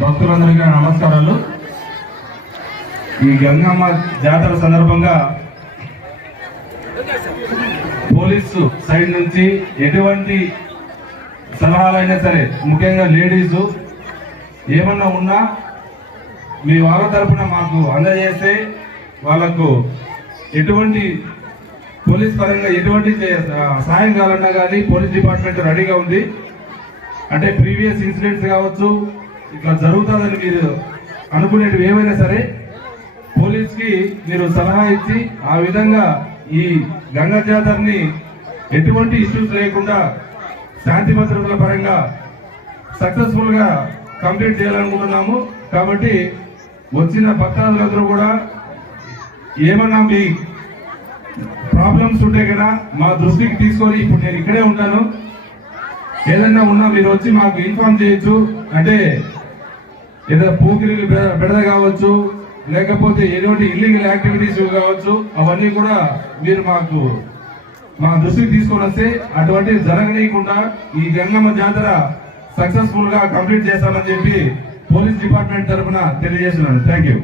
భక్తులందరికీ నమస్కారాలు. ఈ గంగమ్మ జాతర సందర్భంగా పోలీసు సైడ్ నుంచి ఎటువంటి సలహాలైనా సరే, ముఖ్యంగా లేడీస్ ఏమన్నా ఉన్నా మీ వాళ్ళ తరఫున మాకు అందజేస్తే వాళ్ళకు ఎటువంటి పోలీస్ పరంగా ఎటువంటి సాయం కావాలన్నా కానీ పోలీస్ డిపార్ట్మెంట్ రెడీగా ఉంది. అంటే ప్రీవియస్ ఇన్సిడెంట్స్ కావచ్చు, ఇట్లా జరుగుతుందని మీరు అనుకునేటివి ఏమైనా సరే పోలీస్కి మీరు సలహా ఇచ్చి ఆ విధంగా ఈ గంగా జాతరని ఎటువంటి ఇష్యూస్ లేకుండా శాంతి భద్రతల పరంగా సక్సెస్ఫుల్ గా కంప్లీట్ చేయాలనుకుంటున్నాము. కాబట్టి వచ్చిన భక్తులందరూ కూడా ఏమన్నా మీ ప్రాబ్లమ్స్ ఉంటే కదా మా దృష్టికి తీసుకొని, ఇప్పుడు నేను ఇక్కడే ఉంటాను, ఏదన్నా ఉన్నా మీరు వచ్చి మాకు ఇన్ఫార్మ్ చేయొచ్చు. అంటే ఏదో పూకిరీలు బెడద కావచ్చు, లేకపోతే ఎటువంటి ఇల్లీగల్ యాక్టివిటీస్ కావచ్చు, అవన్నీ కూడా మీరు మా దృష్టికి తీసుకొని వస్తే అటువంటివి జరగనీయకుండా ఈ గంగమ్మ జాతర సక్సెస్ఫుల్ గా కంప్లీట్ చేస్తామని చెప్పి పోలీస్ డిపార్ట్మెంట్ తరఫున తెలియజేస్తున్నాను. Thank you.